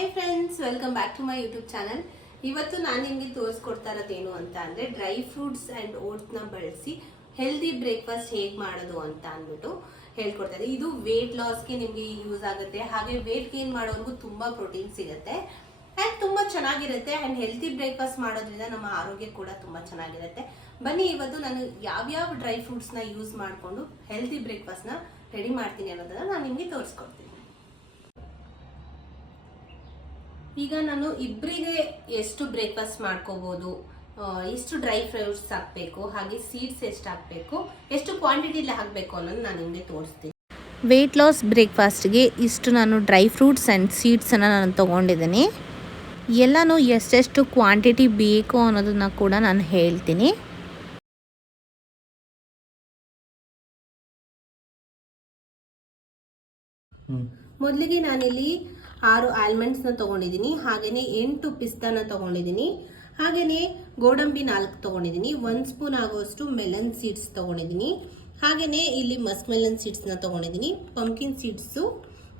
Hi friends, welcome back to my YouTube channel. ಇವತ್ತು ನಾನು ನಿಮಗೆ ತೋರಿಸ್ಕೊಡ್ತಾ ಇರೋದೇನು ಅಂತ ಅಂದರೆ ಡ್ರೈ ಫ್ರೂಟ್ಸ್ ಆ್ಯಂಡ್ ಓಟ್ಸ್ನ ಬಳಸಿ ಹೆಲ್ದಿ ಬ್ರೇಕ್ಫಾಸ್ಟ್ ಹೇಗೆ ಮಾಡೋದು ಅಂತ ಅಂದ್ಬಿಟ್ಟು ಹೇಳ್ಕೊಡ್ತಾ ಇದ್ದೀನಿ. ಇದು ವೆಯ್ಟ್ ಲಾಸ್ಗೆ ನಿಮಗೆ ಯೂಸ್ ಆಗುತ್ತೆ, ಹಾಗೆ ವೆಯ್ಟ್ ಗೇನ್ ಮಾಡೋರ್ಗೂ ತುಂಬ ಪ್ರೋಟೀನ್ ಸಿಗುತ್ತೆ ಆ್ಯಂಡ್ ತುಂಬ ಚೆನ್ನಾಗಿರುತ್ತೆ. ಆ್ಯಂಡ್ ಹೆಲ್ದಿ ಬ್ರೇಕ್ಫಾಸ್ಟ್ ಮಾಡೋದ್ರಿಂದ ನಮ್ಮ ಆರೋಗ್ಯ ಕೂಡ ತುಂಬ ಚೆನ್ನಾಗಿರುತ್ತೆ. ಬನ್ನಿ ಇವತ್ತು ನಾನು ಯಾವ್ಯಾವ ಡ್ರೈ ಫ್ರೂಟ್ಸ್ನ ಯೂಸ್ ಮಾಡಿಕೊಂಡು ಹೆಲ್ದಿ ಬ್ರೇಕ್ಫಾಸ್ಟ್ನ ರೆಡಿ ಮಾಡ್ತೀನಿ ಅನ್ನೋದನ್ನು ನಾನು ನಿಮಗೆ ತೋರಿಸ್ಕೊಡ್ತೀನಿ. ಈಗ ನಾನು ಇಬ್ಬರಿಗೆ ಎಷ್ಟು ಬ್ರೇಕ್ಫಾಸ್ಟ್ ಮಾಡ್ಕೋಬೋದು, ಎಷ್ಟು ಡ್ರೈ ಫ್ರೂಟ್ಸ್ ಹಾಕಬೇಕು, ಹಾಗೆ ಸೀಡ್ಸ್ ಎಷ್ಟು ಹಾಕಬೇಕು, ಎಷ್ಟು ಕ್ವಾಂಟಿಟಿಲಿ ಹಾಕಬೇಕು ಅನ್ನೋದು ನಾನು ನಿಮಗೆ ತೋರಿಸ್ತೀನಿ. ವೆಯ್ಟ್ ಲಾಸ್ ಬ್ರೇಕ್ಫಾಸ್ಟ್ಗೆ ಇಷ್ಟು ನಾನು ಡ್ರೈ ಫ್ರೂಟ್ಸ್ ಆ್ಯಂಡ್ ಸೀಡ್ಸನ್ನು ನಾನು ತೊಗೊಂಡಿದ್ದೀನಿ. ಎಲ್ಲನೂ ಎಷ್ಟೆಷ್ಟು ಕ್ವಾಂಟಿಟಿ ಬೇಕು ಅನ್ನೋದನ್ನು ಕೂಡ ನಾನು ಹೇಳ್ತೀನಿ. ಮೊದಲಿಗೆ ನಾನಿಲ್ಲಿ 6 ಆಲ್ಮಂಡ್ಸ್ನ ತೊಗೊಂಡಿದ್ದೀನಿ, ಹಾಗೆಯೇ 8 ಪಿಸ್ತಾನ ತೊಗೊಂಡಿದ್ದೀನಿ, ಹಾಗೆಯೇ ಗೋಡಂಬಿ 4 ತೊಗೊಂಡಿದ್ದೀನಿ, 1 ಸ್ಪೂನ್ ಆಗೋಷ್ಟು ಮೆಲನ್ ಸೀಡ್ಸ್ ತೊಗೊಂಡಿದ್ದೀನಿ, ಹಾಗೆಯೇ ಇಲ್ಲಿ ಮಸ್ಕ್ ಮೆಲನ್ ಸೀಡ್ಸ್ನ ತೊಗೊಂಡಿದ್ದೀನಿ, ಪಂಪ್ಕಿನ್ ಸೀಡ್ಸು,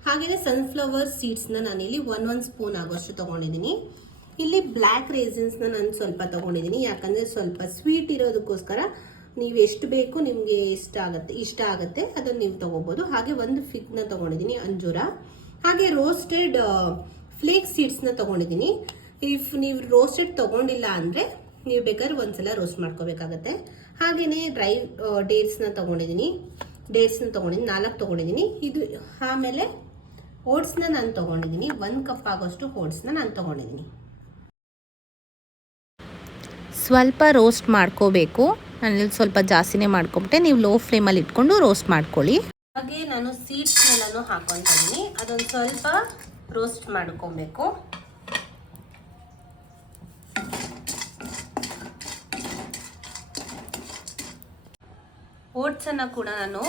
ಹಾಗೆಯೇ ಸನ್ಫ್ಲವರ್ ಸೀಡ್ಸ್ನ ನಾನಿಲ್ಲಿ 1 ಸ್ಪೂನ್ ಆಗೋಷ್ಟು ತೊಗೊಂಡಿದ್ದೀನಿ. ಇಲ್ಲಿ ಬ್ಲ್ಯಾಕ್ ರೇಸಿನ್ಸ್ನ ನಾನು ಸ್ವಲ್ಪ ತೊಗೊಂಡಿದ್ದೀನಿ, ಯಾಕಂದರೆ ಸ್ವಲ್ಪ ಸ್ವೀಟ್ ಇರೋದಕ್ಕೋಸ್ಕರ ನೀವು ಎಷ್ಟು ಬೇಕು ನಿಮಗೆ ಇಷ್ಟ ಆಗುತ್ತೆ ಅದನ್ನು ನೀವು ತೊಗೋಬೋದು. ಹಾಗೆ 1 ಫಿಗ್ನ ತೊಗೊಂಡಿದ್ದೀನಿ, ಅಂಜೂರ, ಹಾಗೆ ರೋಸ್ಟೆಡ್ ಫ್ಲೇಕ್ ಸೀಡ್ಸ್ನ ತೊಗೊಂಡಿದ್ದೀನಿ. ಇಫ್ ನೀವು ರೋಸ್ಟೆಡ್ ತೊಗೊಂಡಿಲ್ಲ ಅಂದರೆ ನೀವು ಬೇಕಾದ್ರೆ ಒಂದ್ಸಲ ರೋಸ್ಟ್ ಮಾಡ್ಕೋಬೇಕಾಗತ್ತೆ. ಹಾಗೆಯೇ ಡ್ರೈ ಡೇಟ್ಸ್ನ ತೊಗೊಂಡಿದ್ದೀನಿ, 4 ತೊಗೊಂಡಿದ್ದೀನಿ. ಇದು ಆಮೇಲೆ ಓಟ್ಸ್ನ ನಾನು ತೊಗೊಂಡಿದ್ದೀನಿ, 1 ಕಪ್ ಆಗೋಷ್ಟು ಓಟ್ಸ್ನ ನಾನು ತೊಗೊಂಡಿದ್ದೀನಿ. ಸ್ವಲ್ಪ ರೋಸ್ಟ್ ಮಾಡ್ಕೋಬೇಕು. ನಾನಿಲ್ಲಿ ಸ್ವಲ್ಪ ಜಾಸ್ತಿನೇ ಮಾಡ್ಕೊಬಿಟ್ಟೆ, ನೀವು ಲೋ ಫ್ಲೇಮಲ್ಲಿ ಇಟ್ಕೊಂಡು ರೋಸ್ಟ್ ಮಾಡ್ಕೊಳ್ಳಿ. ಹಾಗೆ ನಾನು ಸೀಡ್ಸ್ನೆಲ್ಲನೂ ಹಾಕೊತಾ ಇದ್ದೀನಿ, ಅದೊಂದು ಸ್ವಲ್ಪ ರೋಸ್ಟ್ ಮಾಡ್ಕೊಬೇಕು. ಓಟ್ಸನ್ನು ಕೂಡ ನಾನು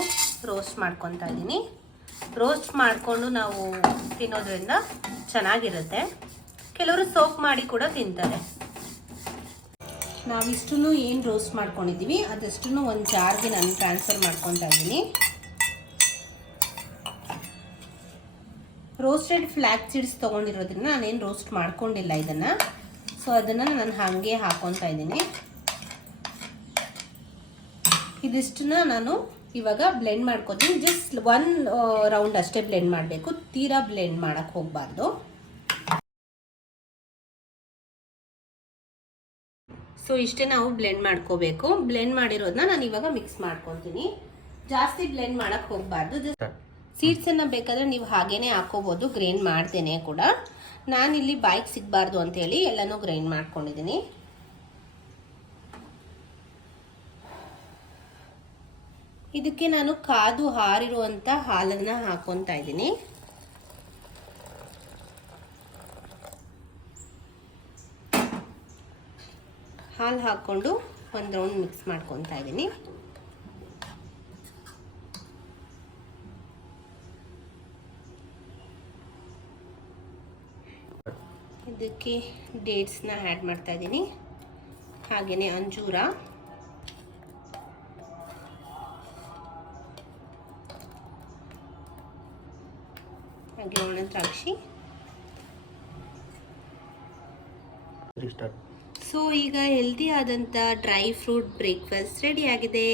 ರೋಸ್ಟ್ ಮಾಡ್ಕೊತಾ ಇದ್ದೀನಿ. ರೋಸ್ಟ್ ಮಾಡಿಕೊಂಡು ನಾವು ತಿನ್ನೋದ್ರಿಂದ ಚೆನ್ನಾಗಿರುತ್ತೆ. ಕೆಲವರು ಸೋಕ್ ಮಾಡಿ ಕೂಡ ತಿಂತಾರೆ. ನಾವಿಷ್ಟು ಏನು ರೋಸ್ಟ್ ಮಾಡ್ಕೊಂಡಿದ್ದೀವಿ ಅದಷ್ಟು ಒಂದು ಜಾರ್ಗೆ ನಾನು ಟ್ರಾನ್ಸ್ಫರ್ ಮಾಡ್ಕೊತಾ ಇದ್ದೀನಿ. ರೋಸ್ಟೆಡ್ ಫ್ಲ್ಯಾಕ್ ಸೀಡ್ಸ್ ತೊಗೊಂಡಿರೋದ್ರಿಂದ ನಾನೇನು ರೋಸ್ಟ್ ಮಾಡ್ಕೊಂಡಿಲ್ಲ ಇದನ್ನು, ಸೊ ಅದನ್ನು ನಾನು ಹಾಗೆ ಹಾಕೊತಾ ಇದ್ದೀನಿ. ಇದಿಷ್ಟನ್ನ ನಾನು ಇವಾಗ ಬ್ಲೆಂಡ್ ಮಾಡ್ಕೊತೀನಿ. ಜಸ್ಟ್ 1 ರೌಂಡ್ ಅಷ್ಟೇ ಬ್ಲೆಂಡ್ ಮಾಡಬೇಕು, ತೀರಾ ಬ್ಲೆಂಡ್ ಮಾಡೋಕ್ಕೆ ಹೋಗಬಾರ್ದು. ಸೊ ಇಷ್ಟೇ ನಾವು ಬ್ಲೆಂಡ್ ಮಾಡ್ಕೋಬೇಕು. ಬ್ಲೆಂಡ್ ಮಾಡಿರೋದನ್ನ ನಾನು ಇವಾಗ ಮಿಕ್ಸ್ ಮಾಡ್ಕೊತೀನಿ. ಜಾಸ್ತಿ ಬ್ಲೆಂಡ್ ಮಾಡೋಕ್ಕೆ ಹೋಗಬಾರ್ದು. ಸೀಡ್ಸನ್ನು ಬೇಕಾದರೆ ನೀವು ಹಾಗೇನೆ ಹಾಕೋಬೋದು, ಗ್ರೈಂಡ್ ಮಾಡ್ತೇನೆ ಕೂಡ. ನಾನಿಲ್ಲಿ ಬಾಯಿಗೆ ಸಿಗಬಾರ್ದು ಅಂತೇಳಿ ಎಲ್ಲನೂ ಗ್ರೈಂಡ್ ಮಾಡ್ಕೊಂಡಿದ್ದೀನಿ. ಇದಕ್ಕೆ ನಾನು ಕಾದು ಹಾರಿರುವಂಥ ಹಾಲನ್ನು ಹಾಕೊತಾ ಇದ್ದೀನಿ. ಹಾಲು ಹಾಕ್ಕೊಂಡು ಒಂದು ರೌಂಡ್ ಮಿಕ್ಸ್ ಮಾಡ್ಕೊತಾ ಇದ್ದೀನಿ. ಇದಕ್ಕೆ ಡೇಟ್ಸ್ನ ಆ್ಯಡ್ ಮಾಡ್ತಾ ಇದ್ದೀನಿ, ಹಾಗೆಯೇ ಅಂಜೂರ, ಹಾಗೆ ಒಣ ದ್ರಾಕ್ಷಿ. ಸೊ ಈಗ ಹೆಲ್ದಿ ಆದಂಥ ಡ್ರೈ ಫ್ರೂಟ್ ಬ್ರೇಕ್ಫಾಸ್ಟ್ ರೆಡಿ ಆಗಿದೆ.